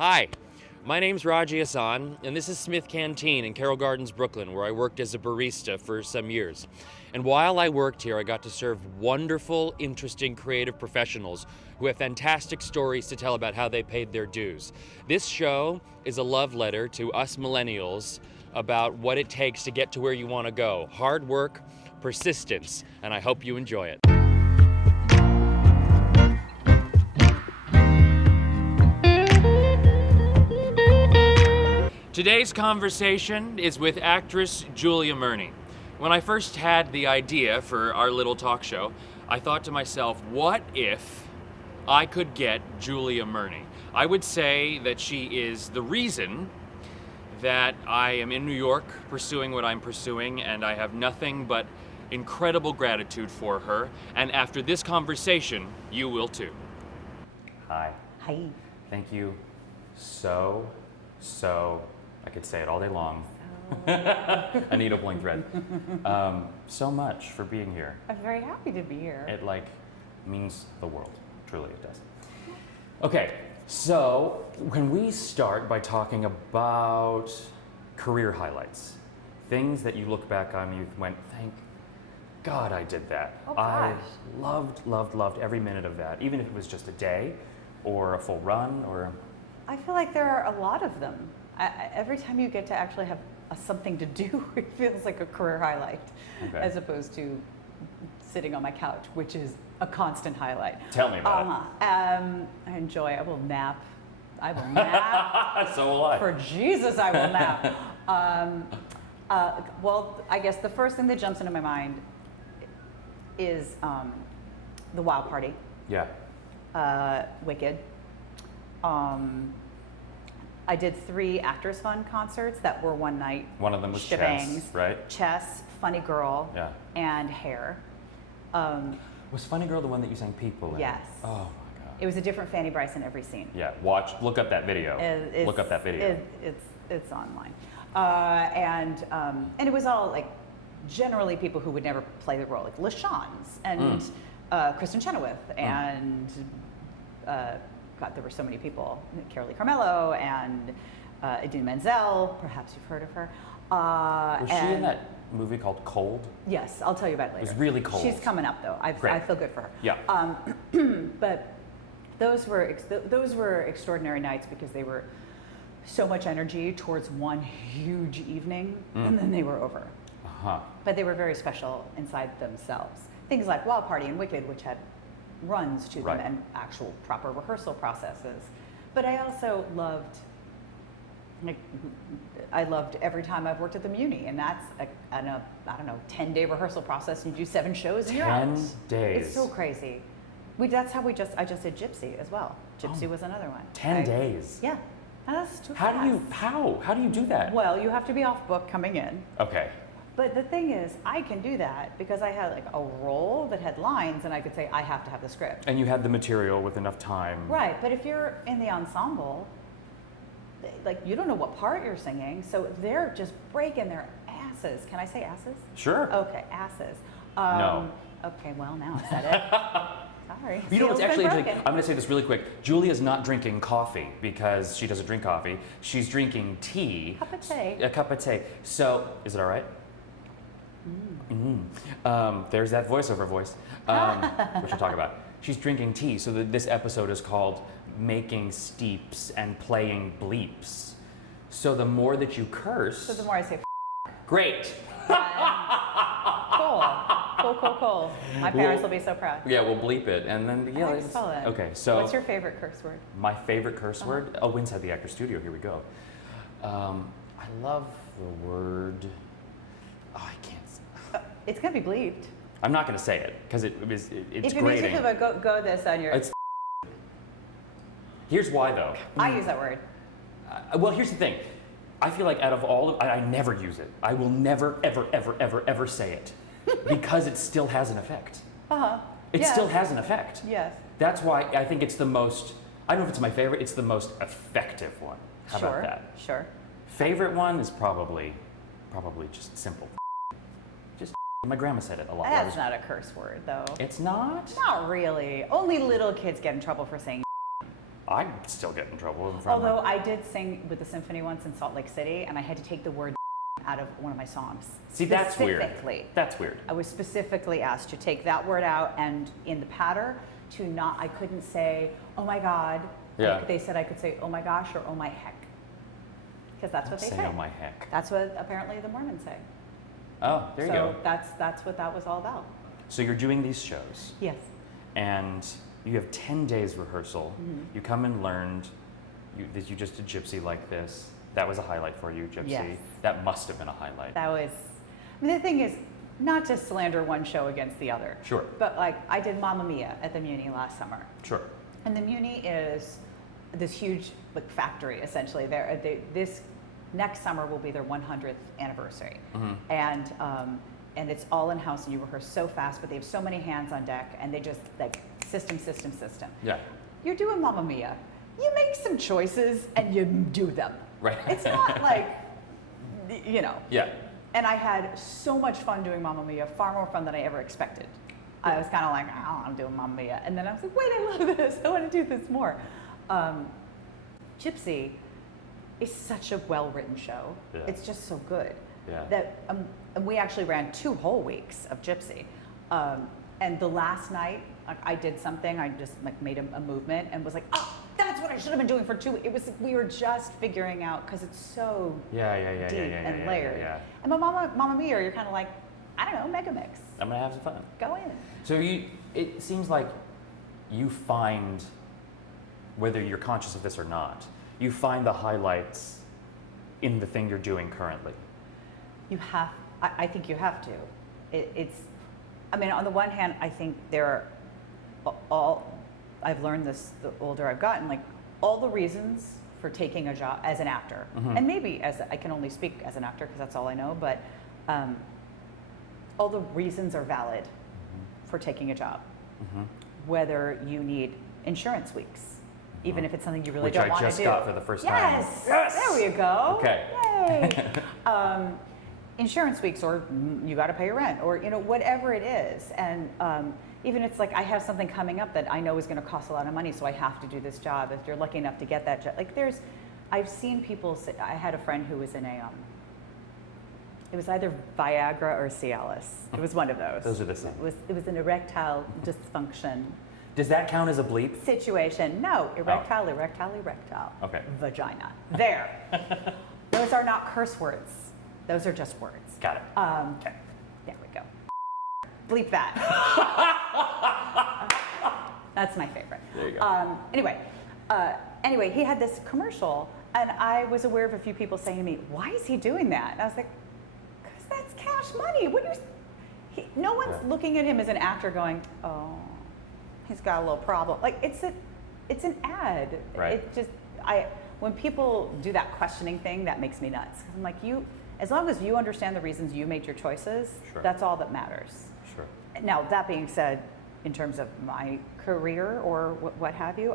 Hi, my name's Raji Ahsan, and this is Smith Canteen in Carroll Gardens, Brooklyn, where I worked as a barista for some years. And while I worked here, I got to serve wonderful, interesting, creative professionals who have fantastic stories to tell about how they paid their dues. This show is a love letter to us millennials about what it takes to get to where you want to go. Hard work, persistence, and I hope you enjoy it. Today's conversation is with actress Julia Murney. When I first had the idea for our little talk show, I thought to myself, what if I could get Julia Murney? I would say that she is the reason that I am in New York pursuing what I'm pursuing, and I have nothing but incredible gratitude for her. And after this conversation, you will too. Hi. Hi. Thank you so, I could say it all day long. Anita Bling thread. So much for being here. I'm very happy to be here. It means the world. Truly it does. Okay, so can we start by talking about career highlights? Things that you look back on and you went, thank God I did that. Oh, I gosh. loved every minute of that, even if it was just a day or a full run or... I feel like there are a lot of them. Every time you get to actually have something to do, it feels like a career highlight, Okay. as opposed to sitting on my couch, which is a constant highlight. Tell me about it. I will nap. So will I. For Jesus, I will nap. Well, I guess the first thing that jumps into my mind is the Wow Party. Yeah. Wicked. I did 3 Actors Fund concerts that were one night. One of them was shebangs. Chess, right? Chess, Funny Girl, Yeah. and Hair. Was Funny Girl the one that you sang People in? Yes. Oh my God. It was a different Fanny Bryce in every scene. Yeah, look up that video. Look up that video. It's online. And it was all like generally people who would never play the role, like LaShawne's and Kristen Chenoweth and God, there were so many people. Carolee Carmello and Idina Menzel. Perhaps you've heard of her. Was she in that movie called Cold? Yes, I'll tell you about it later. It was really cold. She's coming up though. I feel good for her. Yeah. But those were extraordinary nights because they were so much energy towards one huge evening, and then they were over. Uh-huh. But they were very special inside themselves. Things like Wild Party and Wicked, which had runs to them Right. and actual proper rehearsal processes. But I also loved, every time I've worked at the Muni, and that's a 10-day rehearsal process, and you do 7 shows and you're out. 10 days. It's so crazy. That's how I just did Gypsy as well. Gypsy was another one. 10 days. Yeah. That's too How fast. do you do that? Well, you have to be off book coming in. Okay. But the thing is, I can do that because I had like a role that had lines, and I could say I have to have the script. And you had the material with enough time. Right, but if you're in the ensemble, like you don't know what part you're singing, so they're just breaking their asses. Can I say asses? Sure. Okay, asses. No. Okay, well now I said it. Sorry. You know what's Seal's actually been interesting? broken. I'm going to say this really quick. Julia's not drinking coffee because she doesn't drink coffee. She's drinking tea. Cup of tea. A cup of tea. So, is it all right? There's that voiceover voice, which we'll talk about. She's drinking tea, so this episode is called Making Steeps and Playing Bleeps. So the more that you curse... So the more I say Great! Cool. My parents will be so proud. Yeah, we'll bleep it, and then, yeah. I like to spell it. Okay, so... What's your favorite curse word? My favorite curse word? Oh, Inside the Actor Studio, here we go. I love the word... Oh, I can't... It's gonna be bleeped. I'm not going to say it because it's If grating. it makes you feel about go this on your. It's Here's why though. I use that word. Well, here's the thing. I feel like out of all of, I never use it. I will never, ever say it because it still has an effect. It still has an effect. Yes. That's why I think it's the most. I don't know if it's my favorite. It's the most effective one. How about that? Sure. Favorite one is probably just simple. My grandma said it a lot. That's not a curse word, though. It's not? Not really. Only little kids get in trouble for saying. I'd still get in trouble in front Although of I did sing with the symphony once in Salt Lake City, and I had to take the word out of one of my songs. See, that's weird. Specifically. That's weird. I was specifically asked to take that word out, and in the patter, I couldn't say, oh my God. Yeah. Like they said I could say, oh my gosh, or oh my heck. Because that's what they say. Oh my heck. That's what apparently the Mormons say. Oh, there you go. So that's what that was all about. So you're doing these shows. Yes. And you have 10 days rehearsal. You come and learned that you just did Gypsy like this. That was a highlight for you, Gypsy. Yes. That must have been a highlight. That was, I mean, the thing is, not to slander one show against the other. Sure. But like, I did Mamma Mia at the Muni last summer. Sure. And the Muni is this huge like factory, essentially. This next summer will be their 100th anniversary. And it's all in-house, and you rehearse so fast, but they have so many hands on deck, and they just like system. Yeah. You're doing Mamma Mia. You make some choices and you do them. Right. It's not like, you know. Yeah. And I had so much fun doing Mamma Mia, far more fun than I ever expected. I was kind of like, oh, I'm doing Mamma Mia. And then I was like, wait, I love this. I want to do this more. Gypsy is such a well-written show. Yeah. It's just so good. Yeah. That and we actually ran 2 whole weeks of Gypsy. And the last night, I did something. I just like made a movement and was like, oh, that's what I should have been doing for 2 weeks. We were just figuring out because it's so deep and layered. And by Mamma Mia, you're kind of like, I don't know, mega mix. I'm gonna have some fun. Go in. So it seems like you find, whether you're conscious of this or not, you find the highlights in the thing you're doing currently. You have, I think you have to. It's, I mean, on the one hand, I think there are I've learned this the older I've gotten, like all the reasons for taking a job as an actor, and maybe I can only speak as an actor because that's all I know, but all the reasons are valid for taking a job. Whether you need insurance weeks, even if it's something you really don't want to do. Which I just got for the first time. Yes! There we go. Okay. Yay! Insurance weeks, or you got to pay your rent, or you know, whatever it is. And even it's like I have something coming up that I know is going to cost a lot of money, so I have to do this job. If you're lucky enough to get that job, like I've seen people say, I had a friend who was in it was either Viagra or Cialis. It was one of those. Those are the same. It was an erectile dysfunction. Does that count as a bleep? Situation. No, erectile. Okay. Vagina. There. Those are not curse words. Those are just words. Got it. Okay. There we go. Bleep that. That's my favorite. There you go. Anyway, he had this commercial, and I was aware of a few people saying to me, "Why is he doing that?" And I was like, "Because that's cash money. What do you?" No one's looking at him as an actor, going, "Oh, he's got a little problem." Like it's an ad. Right. When people do that questioning thing, that makes me nuts. 'Cause I'm like, as long as you understand the reasons you made your choices, that's all that matters. Sure. Now, that being said, in terms of my career or what have you,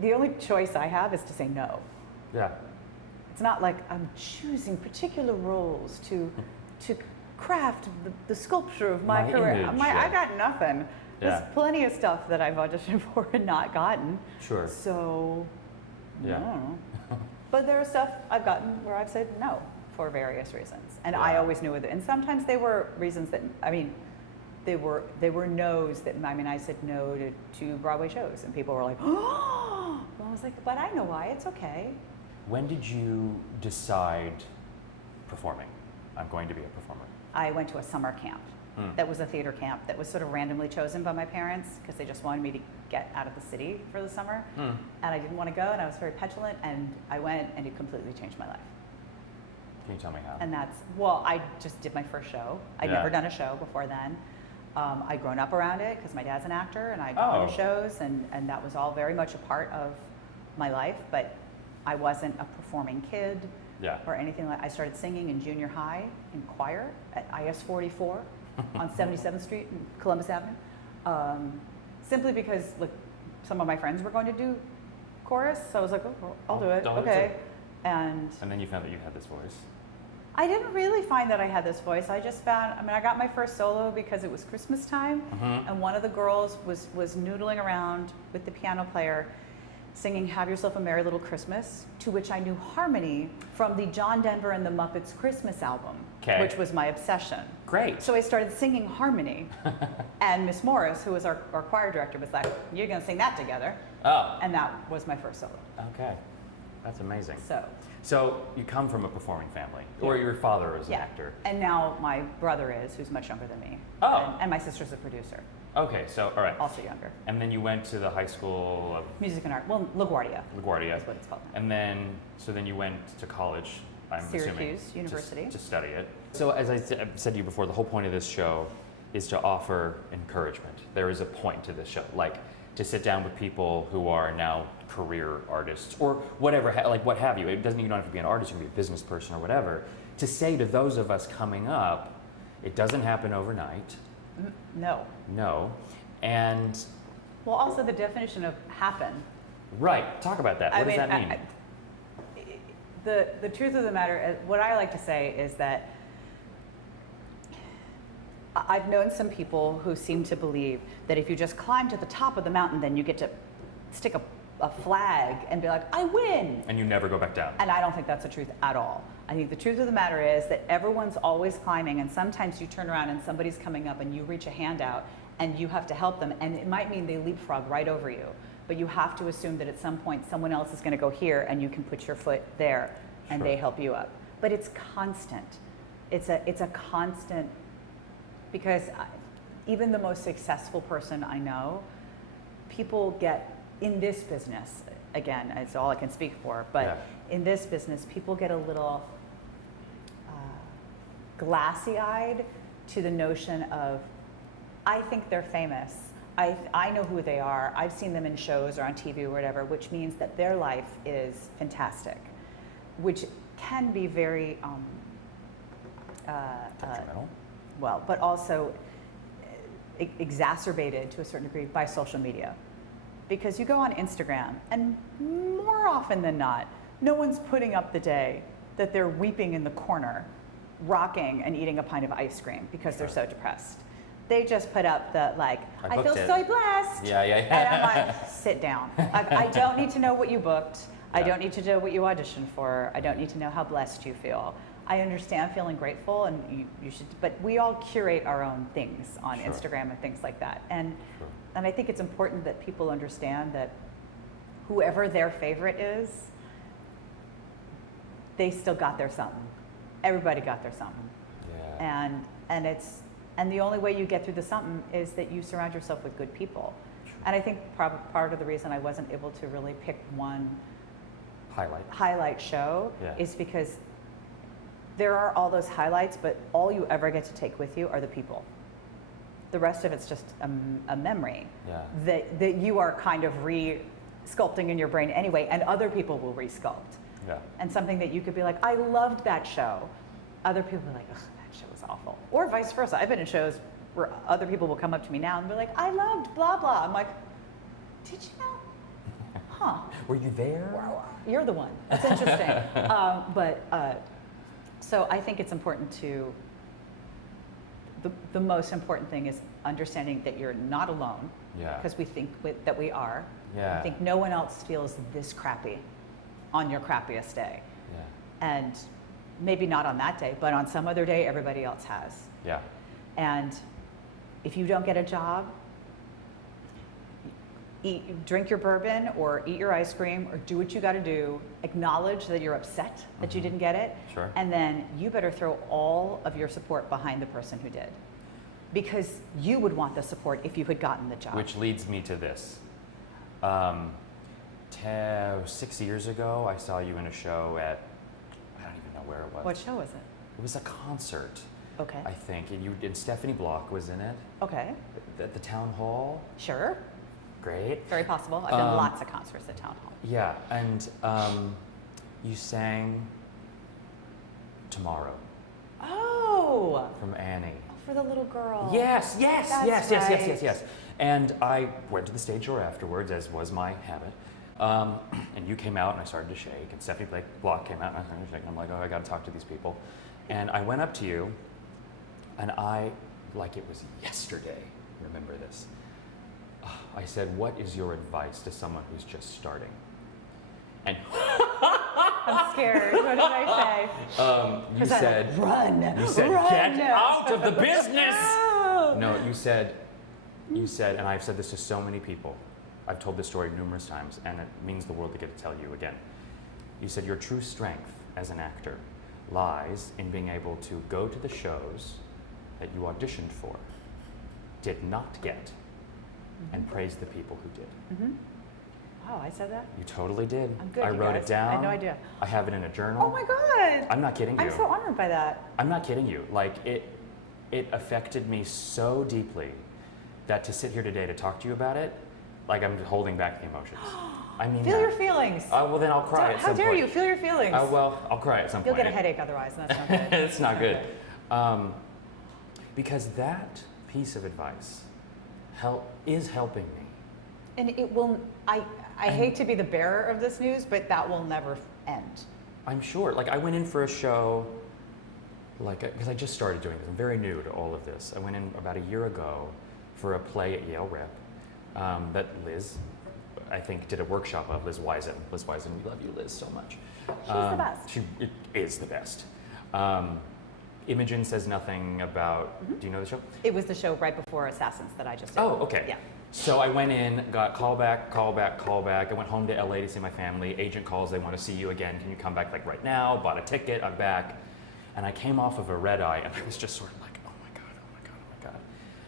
the only choice I have is to say no. Yeah. It's not like I'm choosing particular roles to craft the sculpture of my career. Image, I got nothing. There's Yeah. plenty of stuff that I've auditioned for and not gotten. Sure. So, Yeah. I don't know. But there are stuff I've gotten where I've said no for various reasons. And I always knew it. And sometimes they were reasons that, they were no's that, I said no to Broadway shows. And people were like, oh! Well, I was like, but I know why. It's okay. When did you decide performing? I'm going to be a performer. I went to a summer camp. That was a theater camp that was sort of randomly chosen by my parents because they just wanted me to get out of the city for the summer. And I didn't want to go, and I was very petulant, and I went, and it completely changed my life. Can you tell me how? And I just did my first show. I'd never done a show before then. I'd grown up around it because my dad's an actor, and I'd gone to shows, and that was all very much a part of my life, but I wasn't a performing kid or anything like. I started singing in junior high in choir at IS 44 on 77th Street in Columbus Avenue, simply because some of my friends were going to do chorus, so I was like, oh, I'll do it. Okay. And then you found that you had this voice. I didn't really find that I had this voice. I just found, I got my first solo because it was Christmas time, and one of the girls was noodling around with the piano player, singing Have Yourself a Merry Little Christmas, to which I knew harmony from the John Denver and the Muppets Christmas album, Okay. which was my obsession. Great. So I started singing harmony, and Miss Morris, who was our choir director, was like, "You're gonna sing that together." Oh. And that was my first solo. Okay. That's amazing. So You come from a performing family, or your father was an actor. And now my brother is, who's much younger than me. Oh. And my sister's a producer, Okay, so all right. also younger. And then you went to the high school of Music and art. Well, LaGuardia. LaGuardia. That's what it's called. And then, so then you went to college, I'm assuming. Syracuse University. To study it. So as I said to you before, the whole point of this show is to offer encouragement. There is a point to this show, like to sit down with people who are now career artists or whatever, like what have you. It doesn't, you don't have to be an artist, you can be a business person or whatever. To say to those of us coming up, it doesn't happen overnight. No. No. And Well, also the definition of happen. right, talk about that. What does that mean? The truth of the matter, what I like to say is that I've known some people who seem to believe that if you just climb to the top of the mountain, then you get to stick a flag and be like, I win. And you never go back down. And I don't think that's the truth at all. I think the truth of the matter is that everyone's always climbing, and sometimes you turn around and somebody's coming up and you reach a hand out and you have to help them, and it might mean they leapfrog right over you. But you have to assume that at some point someone else is going to go here and you can put your foot there and Sure. they help you up. But it's constant. It's a constant, because even the most successful person I know, people get in this business, again, it's all I can speak for, but in this business, people get a little glassy-eyed to the notion of, I think they're famous. I know who they are. I've seen them in shows or on TV or whatever, which means that their life is fantastic, which can be very Detrimental. well, but also exacerbated to a certain degree by social media. Because you go on Instagram, and more often than not, no one's putting up the day that they're weeping in the corner, rocking and eating a pint of ice cream because they're so depressed. They just put up the, like, I feel so blessed. Yeah. And I'm like, sit down. I don't need to know what you booked. I don't need to know what you auditioned for. I don't need to know how blessed you feel. I understand feeling grateful, and you should, but we all curate our own things on Instagram and things like that. And I think it's important that people understand that whoever their favorite is, they still got their something. Everybody got their something. Yeah. And the only way you get through the something is that you surround yourself with good people. And I think part of the reason I wasn't able to really pick one highlight show is because there are all those highlights, but all you ever get to take with you are the people. The rest of it's just a memory that you are kind of re-sculpting in your brain anyway, and other people will re-sculpt. Yeah. And something that you could be like, I loved that show. Other people are like, ugh, that show was awful. Or vice versa. I've been in shows where other people will come up to me now and be like, I loved blah, blah. I'm like, did you know? Huh. Were you there? You're the one. That's interesting. So I think it's important to, the most important thing is understanding that you're not alone. Yeah. Because we think that we are. Yeah. I think no one else feels this crappy on your crappiest day. Yeah. And maybe not on that day, but on some other day, everybody else has. Yeah. And if you don't get a job, drink your bourbon or eat your ice cream or do what you got to do. Acknowledge that you're upset that you didn't get it. Sure. And then you better throw all of your support behind the person who did. Because you would want the support if you had gotten the job. Which leads me to this. 6 years ago, I saw you in a show at, I don't even know where it was. What show was it? It was a concert, Okay. I think. And Stephanie Block was in it Okay. at the town hall. Sure. Great. Very possible. I've done lots of concerts at Town Hall. Yeah, and you sang Tomorrow Oh, from Annie. for the little girl. Yes. That's right. And I went to the stage door afterwards, as was my habit. And you came out, and I started to shake. And Stephanie Block came out, and I started to shake. And I'm like, oh, I got to talk to these people. And I went up to you, and I, like it was yesterday, remember this. I said, what is your advice to someone who's just starting? And I'm scared. What did I say? you said, run. You said, run. get out of the business. No, you said, and I've said this to so many people. I've told this story numerous times, and it means the world to get to tell you again. You said your true strength as an actor lies in being able to go to the shows that you auditioned for, did not get, and praise the people who did. Oh, I said that? You totally did. I'm good, I you wrote guys. it down. I had no idea. I have it in a journal. Oh my God. I'm not kidding you. I'm so honored by that. I'm not kidding you. Like it affected me so deeply that to sit here today to talk to you about it, like I'm holding back the emotions. I mean, Feel your feelings. well, then I'll cry at some point. How dare you? Feel your feelings. Well, I'll cry at some You'll point. get a headache otherwise, and that's not good. It's not good. Because that piece of advice is helping me. And it will, I hate to be the bearer of this news, but that will never end. I'm sure. Like I went in for a show, because I just started doing this. I'm very new to all of this. I went in about a year ago for a play at Yale Rep that Liz, I think, did a workshop of. Liz Wiesen. Liz Wiesen, we love you, Liz, so much. She's the best. It is the best. Imogen says nothing about. Do you know the show? It was the show right before Assassins that I just did. Oh, okay. Yeah. So I went in, got call back. I went home to LA to see my family. Agent calls, they want to see you again. Can you come back like right now? Bought a ticket, I'm back. And I came off of a red eye and I was just sort of like, oh my God.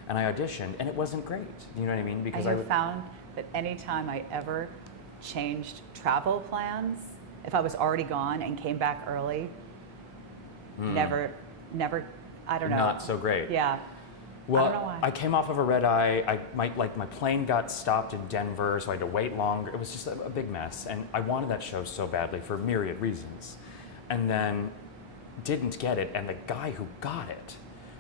And I auditioned and it wasn't great. You know what I mean? Because I found that anytime I ever changed travel plans, if I was already gone and came back early, never, I don't know. Not so great. Yeah. Well, I don't know why. I came off of a red eye. My plane got stopped in Denver, so I had to wait longer. It was just a big mess, and I wanted that show so badly for myriad reasons, and then didn't get it. And the guy who got it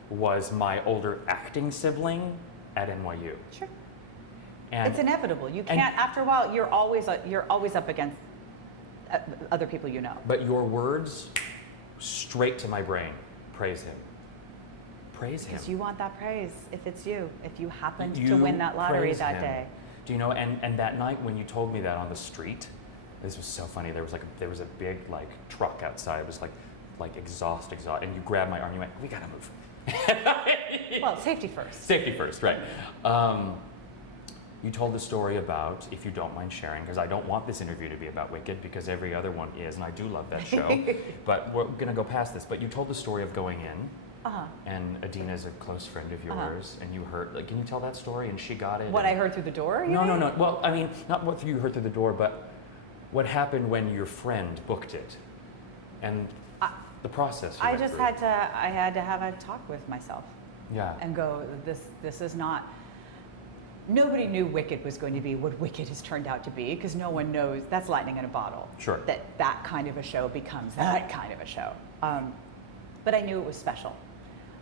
was my older acting sibling at NYU. Sure. And It's inevitable. You can't. After a while, you're always up against other people you know. But your words, straight to my brain. Praise him. Praise him. Because you want that praise if it's you, if you happened to You win that lottery praise that him. day. Do you know? And that night when you told me that on the street, this was so funny. There was a big truck outside. It was like exhaust, and you grabbed my arm. You went, we gotta move. Well, safety first. Safety first, right? You told the story about, if you don't mind sharing, because I don't want this interview to be about Wicked, because every other one is, and I do love that show. But we're gonna go past this. But you told the story of going in. And Adina's a close friend of yours, and you heard, can you tell that story? And she got it. What I heard through the door? No. Well, I mean, not what you heard through the door, but what happened when your friend booked it, and the process. I had to have a talk with myself. Yeah. And go, this is not. Nobody knew Wicked was going to be what Wicked has turned out to be, because no one knows. That's lightning in a bottle. Sure. That kind of a show becomes that kind of a show. But I knew it was special.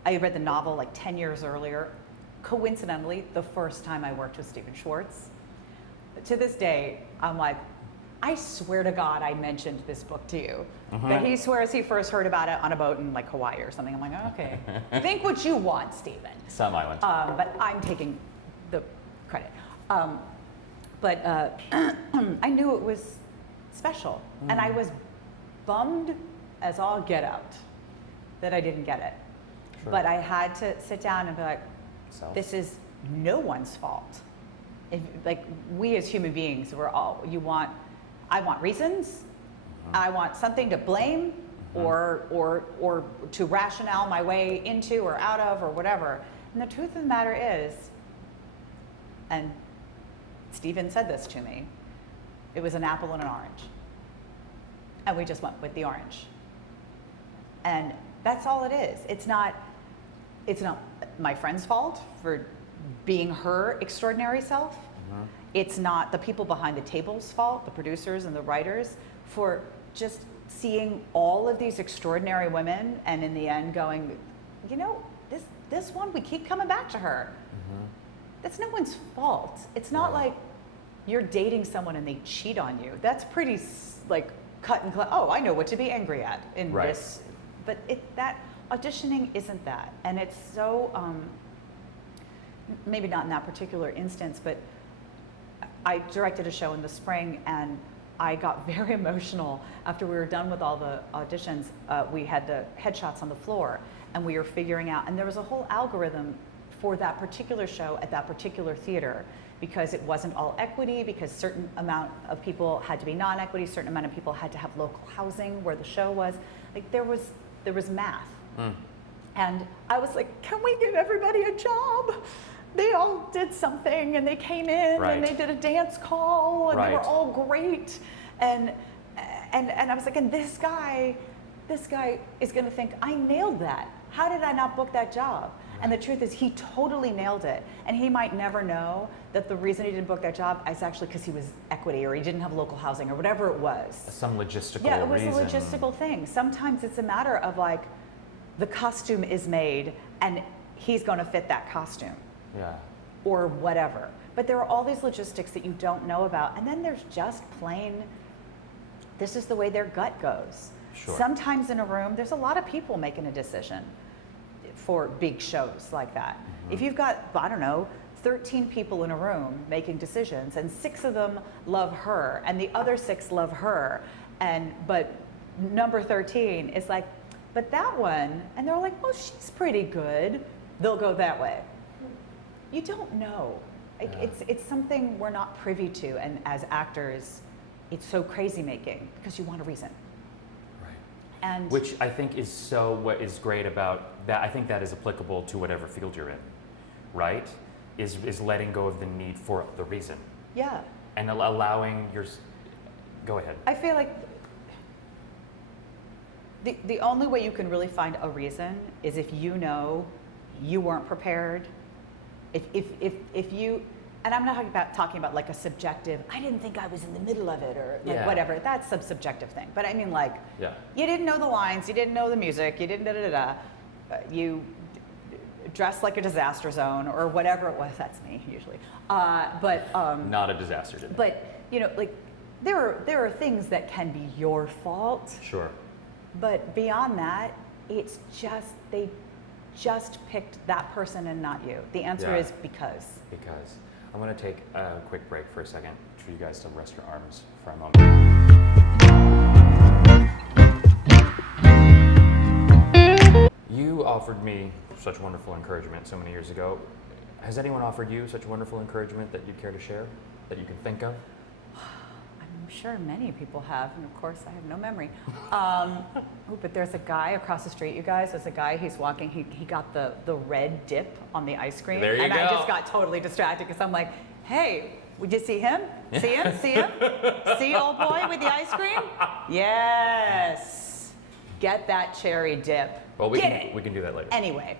I read the novel 10 years earlier. Coincidentally, the first time I worked with Stephen Schwartz. To this day, I'm like, I swear to God I mentioned this book to you. But he swears he first heard about it on a boat in Hawaii or something. I'm like, okay. Think what you want, Stephen. Some island. But I'm taking the credit. But I knew it was special. And I was bummed as all get out that I didn't get it. Sure. But I had to sit down and be like, Self. this is no one's fault. If, we as human beings, I want reasons. I want something to blame or to rationale my way into or out of or whatever. And the truth of the matter is, and Stephen said this to me, it was an apple and an orange. And we just went with the orange. And that's all it is. It's not my friend's fault for being her extraordinary self. It's not the people behind the table's fault, the producers and the writers, for just seeing all of these extraordinary women and in the end going, this one, we keep coming back to her. That's no one's fault. It's not like you're dating someone and they cheat on you. That's pretty cut and clear. Oh, I know what to be angry at in this. But that auditioning isn't that. And it's so, maybe not in that particular instance, but I directed a show in the spring and I got very emotional after we were done with all the auditions. We had the headshots on the floor, and we were figuring out, and there was a whole algorithm for that particular show at that particular theater, because it wasn't all equity, because certain amount of people had to be non-equity, certain amount of people had to have local housing where the show was. Like there was math. And I was like, can we give everybody a job? They all did something, and they came in and they did a dance call, and they were all great. And I was like, and this guy is gonna think, I nailed that. How did I not book that job? And the truth is, he totally nailed it. And he might never know that the reason he didn't book that job is actually because he was equity, or he didn't have local housing, or whatever it was. Some logistical reason. Yeah, it was a logistical thing. Sometimes it's a matter of like, the costume is made, and he's gonna fit that costume. Yeah. Or whatever. But there are all these logistics that you don't know about. And then there's just plain, this is the way their gut goes. Sure. Sometimes in a room, there's a lot of people making a decision for big shows like that. If you've got, I don't know, 13 people in a room making decisions, and 6 of them love her, and the other 6 love her, but number 13 is like, but that one, and they're like, well, she's pretty good. They'll go that way. You don't know. Like, it's something we're not privy to, and as actors, it's so crazy making because you want a reason. Right. And which I think is so what is great about that. I think that is applicable to whatever field you're in, right? Is letting go of the need for the reason. Yeah. And allowing your. Go ahead. I feel like the only way you can really find a reason is if you know you weren't prepared. If you, and I'm not talking about like a subjective, I didn't think I was in the middle of it, or like whatever, that's a subjective thing. But I mean, like, you didn't know the lines, you didn't know the music, you didn't you dressed like a disaster zone, or whatever it was. That's me usually. Not a disaster today. But you know, like there are things that can be your fault. Sure. But beyond that, it's just they just picked that person and not you. The answer is because. Because. I'm going to take a quick break for a second for you guys to rest your arms for a moment. You offered me such wonderful encouragement so many years ago. Has anyone offered you such wonderful encouragement that you'd care to share, that you can think of? I'm sure many people have, and of course I have no memory. But there's a guy across the street, you guys. There's a guy, he's walking, he got the red dip on the ice cream. There you go. I just got totally distracted because I'm like, hey, would you see him? See him? See him? See old boy with the ice cream? Yes. Get that cherry dip. Well, we can do that later. Anyway,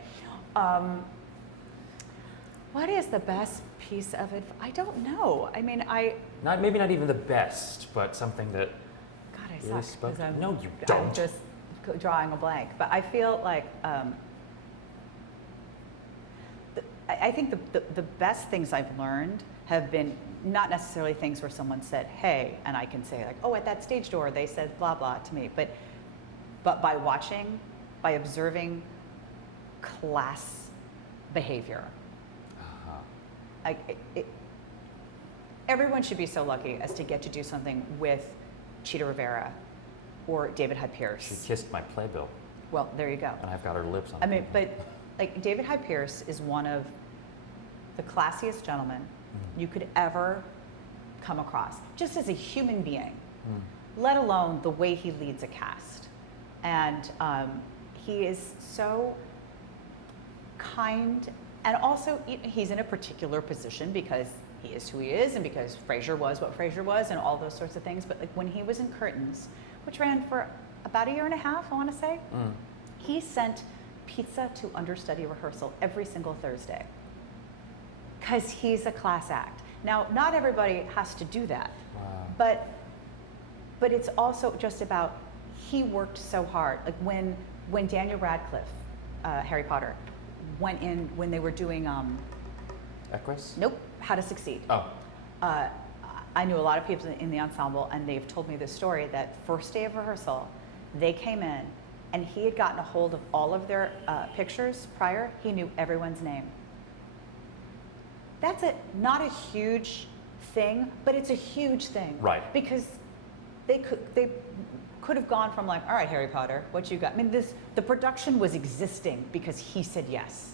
what is the best piece of advice? I don't know. I mean, maybe not even the best, but something that. God, I really suck. No, you don't. I'm just drawing a blank. But I feel like I think the best things I've learned have been not necessarily things where someone said, "Hey," and I can say like, "Oh, at that stage door they said blah blah to me," but by watching, by observing class behavior. Everyone should be so lucky as to get to do something with Chita Rivera or David Hyde Pierce. She kissed my playbill. Well, there you go. And I've got her lips on. I mean, but like David Hyde Pierce is one of the classiest gentlemen you could ever come across, just as a human being, let alone the way he leads a cast. And he is so kind. And also, he's in a particular position because he is who he is, and because Frasier was what Frasier was, and all those sorts of things. But like when he was in Curtains, which ran for about a year and a half, I want to say, he sent pizza to understudy rehearsal every single Thursday because he's a class act. Now, not everybody has to do that, but it's also just about he worked so hard. Like when Daniel Radcliffe, Harry Potter, went in when they were doing Equus? Nope, How to Succeed. Oh. I knew a lot of people in the ensemble, and they've told me this story that first day of rehearsal, they came in and he had gotten a hold of all of their pictures prior. He knew everyone's name. That's not a huge thing, but it's a huge thing. Right. Because they could have gone from like, all right, Harry Potter, what you got? I mean, the production was existing because he said yes.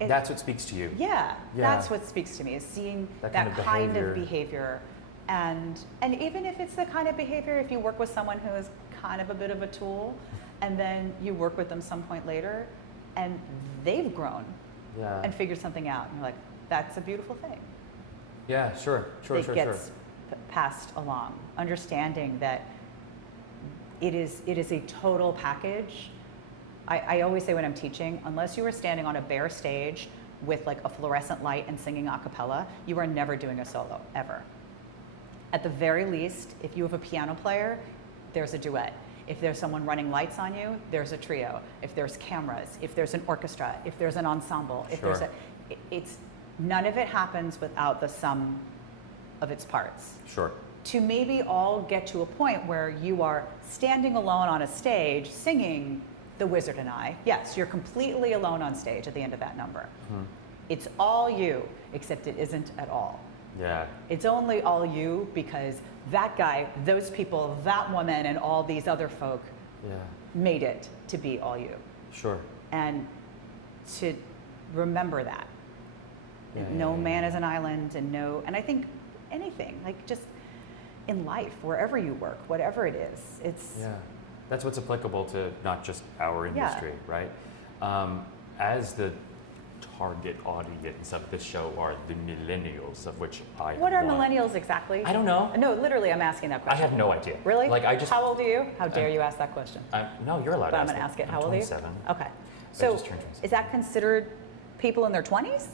That's what speaks to you. Yeah, Yeah. that's what speaks to me, is seeing That that kind of behavior. And even if it's the kind of behavior, if you work with someone who is kind of a bit of a tool, and then you work with them some point later, and they've grown Yeah. and figured something out, and you're like, that's a beautiful thing. Yeah, sure. It gets passed along, understanding that it is a total package. I always say when I'm teaching, unless you are standing on a bare stage with like a fluorescent light and singing a cappella, you are never doing a solo, ever. At the very least, if you have a piano player, there's a duet. If there's someone running lights on you, there's a trio. If there's cameras, if there's an orchestra, if there's an ensemble, if Sure. there's it's none of it happens without the sum of its parts. Sure. To maybe all get to a point where you are standing alone on a stage singing The Wizard and I. Yes, you're completely alone on stage at the end of that number. Mhm. It's all you, except it isn't at all. Yeah. It's only all you because that guy, those people, that woman, and all these other folk Yeah. made it to be all you. Sure. And to remember that. Yeah, No yeah, yeah, man yeah. is an island, and I think anything, like just in life, wherever you work, whatever it is, it's Yeah. That's what's applicable to not just our Yeah. industry, right? As the target audience of this show are the millennials, of which I What are am one. millennials exactly? I don't know. No, literally, I'm asking that I question. have no idea. Really? Like I just. How old are you? How dare you ask that question? No, you're allowed But to I'm going to ask ask it. I'm How old are you? 27. Okay. So just turned 27. is that considered people in their 20s?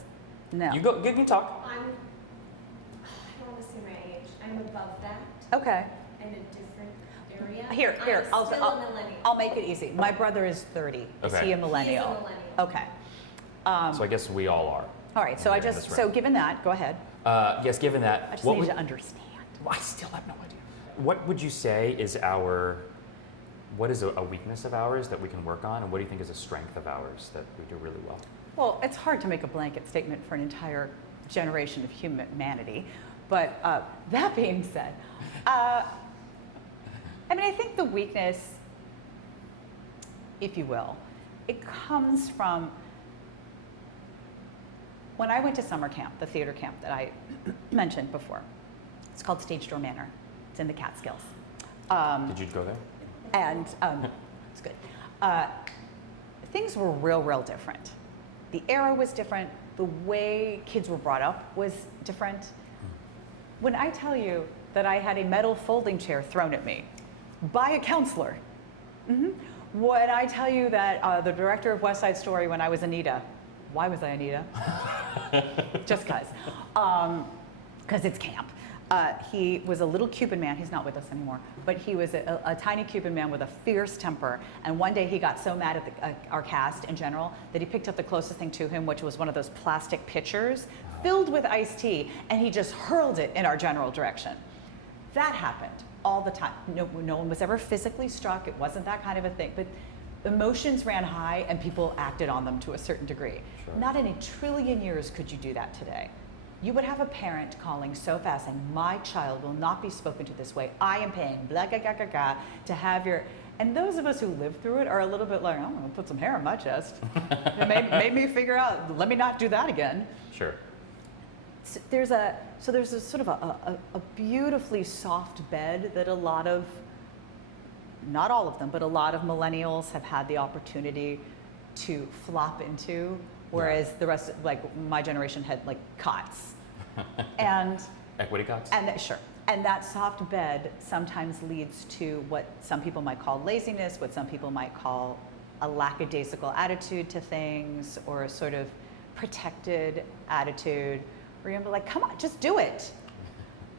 No. You go. You can talk. I don't want to say my age. I'm above that Okay. in a different area. Here, I'm I'll, still I'll, a millennial. I'll make it easy. My brother is 30. Is Okay. he a He millennial? is a millennial. Okay. So I guess we all are. All right. So We're I in just this so room. given that, go ahead. Yes. Given that, I just what need would, you to understand. I still have no idea. What would you say is what is a weakness of ours that we can work on, and what do you think is a strength of ours that we do really well? Well, it's hard to make a blanket statement for an entire generation of humanity, but that being said, I mean, I think the weakness, if you will, it comes from when I went to summer camp, the theater camp that I mentioned before. It's called Stage Door Manor. It's in the Catskills. Did you go there? And it's good. Things were real different. The era was different. The way kids were brought up was different. When I tell you that I had a metal folding chair thrown at me by a counselor, when I tell you that the director of West Side Story, when I was Anita, why was I Anita? Just because it's camp. He was a little Cuban man. He's not with us anymore, but he was a tiny Cuban man with a fierce temper. And one day he got so mad at our cast in general that he picked up the closest thing to him, which was one of those plastic pitchers filled with iced tea, and he just hurled it in our general direction. That happened all the time. No one was ever physically struck. It wasn't that kind of a thing, but emotions ran high and people acted on them to a certain degree. Sure. Not in a trillion years could you do that today. You would have a parent calling so fast saying, my child will not be spoken to this way. I am paying blah, blah, blah, blah, blah, to have your, and those of us who lived through it are a little bit like, I'm gonna put some hair on my chest. It made me figure out, let me not do that again. Sure. So there's a sort of a beautifully soft bed that a lot of, not all of them, but a lot of millennials have had the opportunity to flop into, whereas the rest, like my generation, had like cots. And Equity cots? sure. And that soft bed sometimes leads to what some people might call laziness, what some people might call a lackadaisical attitude to things, or a sort of protected attitude, where you're like, come on, just do it.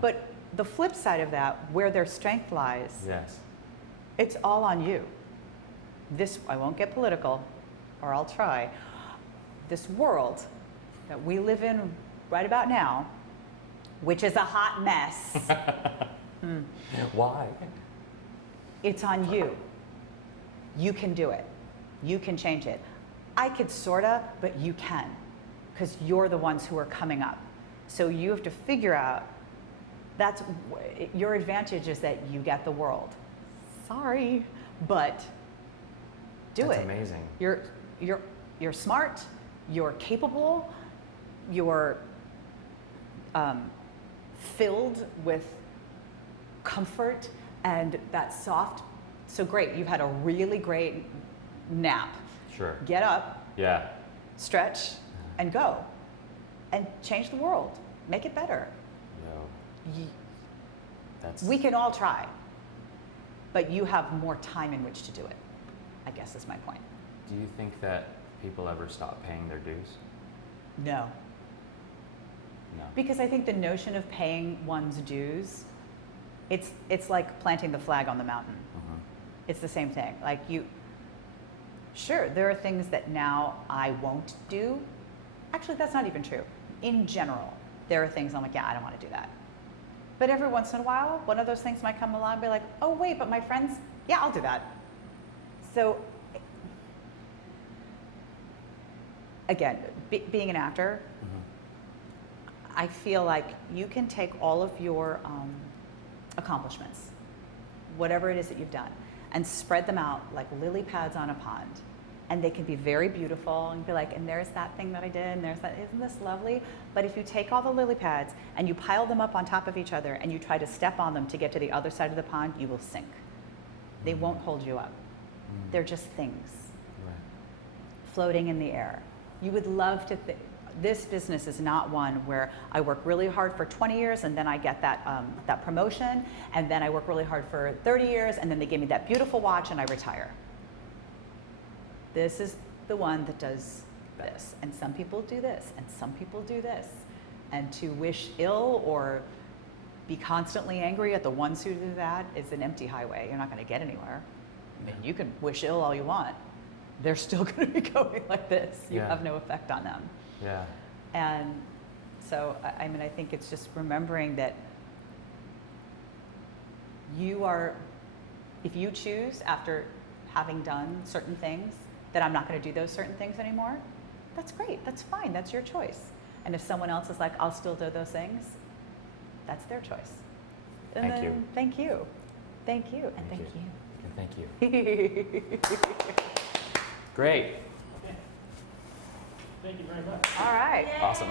But the flip side of that, where their strength lies, Yes. it's all on you. I won't get political, or I'll try. This world that we live in right about now, which is a hot mess, Why? it's on you. You can do it. You can change it. I could sorta, but you can, because you're the ones who are coming up. So you have to figure out Your advantage is that you get the world. Sorry, but do That's it. amazing. You're smart. You're capable. You're filled with comfort and that soft. So great. You've had a really great nap. Sure. Get up, Yeah. stretch, and go, and change the world. Make it better. Yo. That's. We can all try, but you have more time in which to do it, I guess is my point. Do you think that people ever stop paying their dues? No. No. Because I think the notion of paying one's dues, it's like planting the flag on the mountain. Mhm. It's the same thing. Like sure, there are things that now I won't do. Actually, that's not even true. In general, there are things I'm like, yeah, I don't want to do that. But every once in a while, one of those things might come along and be like, oh, wait, but my friends, yeah, I'll do that. So, again, being an actor, I feel like you can take all of your accomplishments, whatever it is that you've done, and spread them out like lily pads on a pond. And they can be very beautiful and be like, and there's that thing that I did, and there's that, isn't this lovely? But if you take all the lily pads and you pile them up on top of each other and you try to step on them to get to the other side of the pond, you will sink. They won't hold you up. They're just things floating in the air. You would love to think, this business is not one where I work really hard for 20 years and then I get that promotion, and then I work really hard for 30 years and then they give me that beautiful watch and I retire. This is the one that does this. And some people do this, and some people do this. And to wish ill or be constantly angry at the ones who do that is an empty highway. You're not going to get anywhere. I mean, you can wish ill all you want. They're still going to be going like this. You have no effect on them. Yeah. And so, I mean, I think it's just remembering that you are, if you choose after having done certain things, that I'm not going to do those certain things anymore, that's great. That's fine. That's your choice. And if someone else is like, I'll still do those things, that's their choice. And Thank you. Thank you. Thank you. And thank you. And thank you. Great. Thank you very much. All right. Awesome.